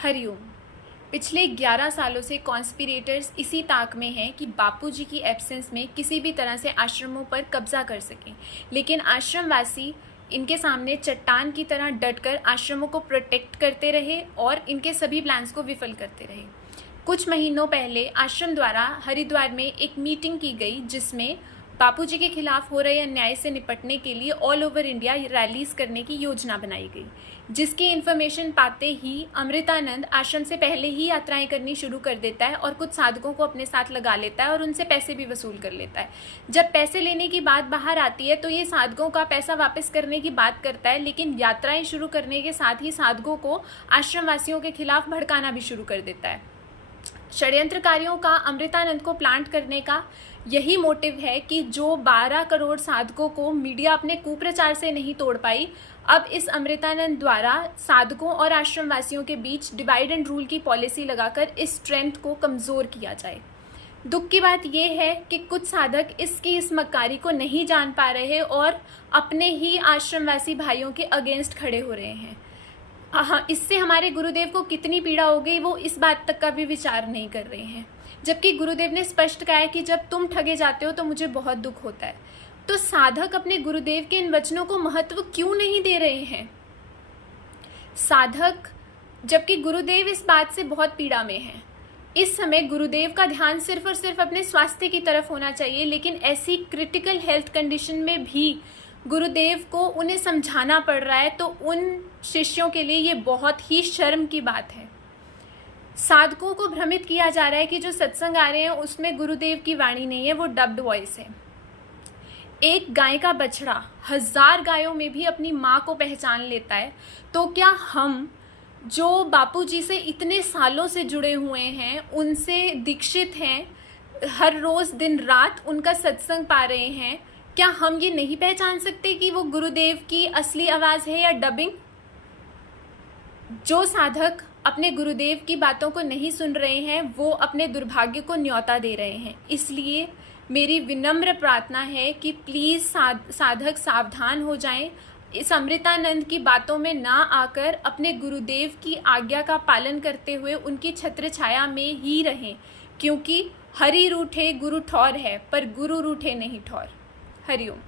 हरिओम। पिछले 11 सालों से कॉन्स्पिरेटर्स इसी ताक में हैं कि बापूजी की एब्सेंस में किसी भी तरह से आश्रमों पर कब्जा कर सकें, लेकिन आश्रमवासी इनके सामने चट्टान की तरह डटकर आश्रमों को प्रोटेक्ट करते रहे और इनके सभी प्लान्स को विफल करते रहे। कुछ महीनों पहले आश्रम द्वारा हरिद्वार में एक मीटिंग की गई जिसमें बापूजी के खिलाफ हो रहे अन्याय से निपटने के लिए ऑल ओवर इंडिया रैलीज करने की योजना बनाई गई, जिसकी इन्फॉर्मेशन पाते ही अमृतानंद आश्रम से पहले ही यात्राएं करनी शुरू कर देता है और कुछ साधकों को अपने साथ लगा लेता है और उनसे पैसे भी वसूल कर लेता है। जब पैसे लेने की बात बाहर आती है तो ये साधकों का पैसा वापस करने की बात करता है, लेकिन यात्राएं शुरू करने के साथ ही साधकों को आश्रम वासियों के खिलाफ भड़काना भी शुरू कर देता है। षड्यंत्रकारियों का अमृतानंद को प्लांट करने का यही मोटिव है कि जो 12 करोड़ साधकों को मीडिया अपने कुप्रचार से नहीं तोड़ पाई, अब इस अमृतानंद द्वारा साधकों और आश्रमवासियों के बीच डिवाइड एंड रूल की पॉलिसी लगाकर इस स्ट्रेंथ को कमज़ोर किया जाए। दुख की बात यह है कि कुछ साधक इसकी इस मक्कारी को नहीं जान पा रहे और अपने ही आश्रमवासी भाइयों के अगेंस्ट खड़े हो रहे हैं। इससे हमारे गुरुदेव को कितनी पीड़ा हो गई वो इस बात तक का भी विचार नहीं कर रहे हैं, जबकि गुरुदेव ने स्पष्ट कहा है कि जब तुम ठगे जाते हो तो मुझे बहुत दुख होता है। तो साधक अपने गुरुदेव के इन वचनों को महत्व क्यों नहीं दे रहे हैं? साधक, जबकि गुरुदेव इस बात से बहुत पीड़ा में हैं। इस समय गुरुदेव का ध्यान सिर्फ और सिर्फ अपने स्वास्थ्य की तरफ होना चाहिए, लेकिन ऐसी क्रिटिकल हेल्थ कंडीशन में भी गुरुदेव को उन्हें समझाना पड़ रहा है, तो उन शिष्यों के लिए ये बहुत ही शर्म की बात है। साधकों को भ्रमित किया जा रहा है कि जो सत्संग आ रहे हैं उसमें गुरुदेव की वाणी नहीं है, वो डब्ड वॉइस है। एक गाय का बछड़ा 1000 गायों में भी अपनी माँ को पहचान लेता है, तो क्या हम जो बापूजी से इतने सालों से जुड़े हुए हैं, उनसे दीक्षित हैं, हर रोज़ दिन रात उनका सत्संग पा रहे हैं, क्या हम ये नहीं पहचान सकते कि वो गुरुदेव की असली आवाज़ है या डबिंग? जो साधक अपने गुरुदेव की बातों को नहीं सुन रहे हैं वो अपने दुर्भाग्य को न्योता दे रहे हैं। इसलिए मेरी विनम्र प्रार्थना है कि प्लीज़ साधक सावधान हो जाएं, इस अमृतानंद की बातों में ना आकर अपने गुरुदेव की आज्ञा का पालन करते हुए उनकी छत्र छाया में ही रहें, क्योंकि हरि रूठे गुरु ठौर है पर गुरु रूठे नहीं ठौर। हरिओम।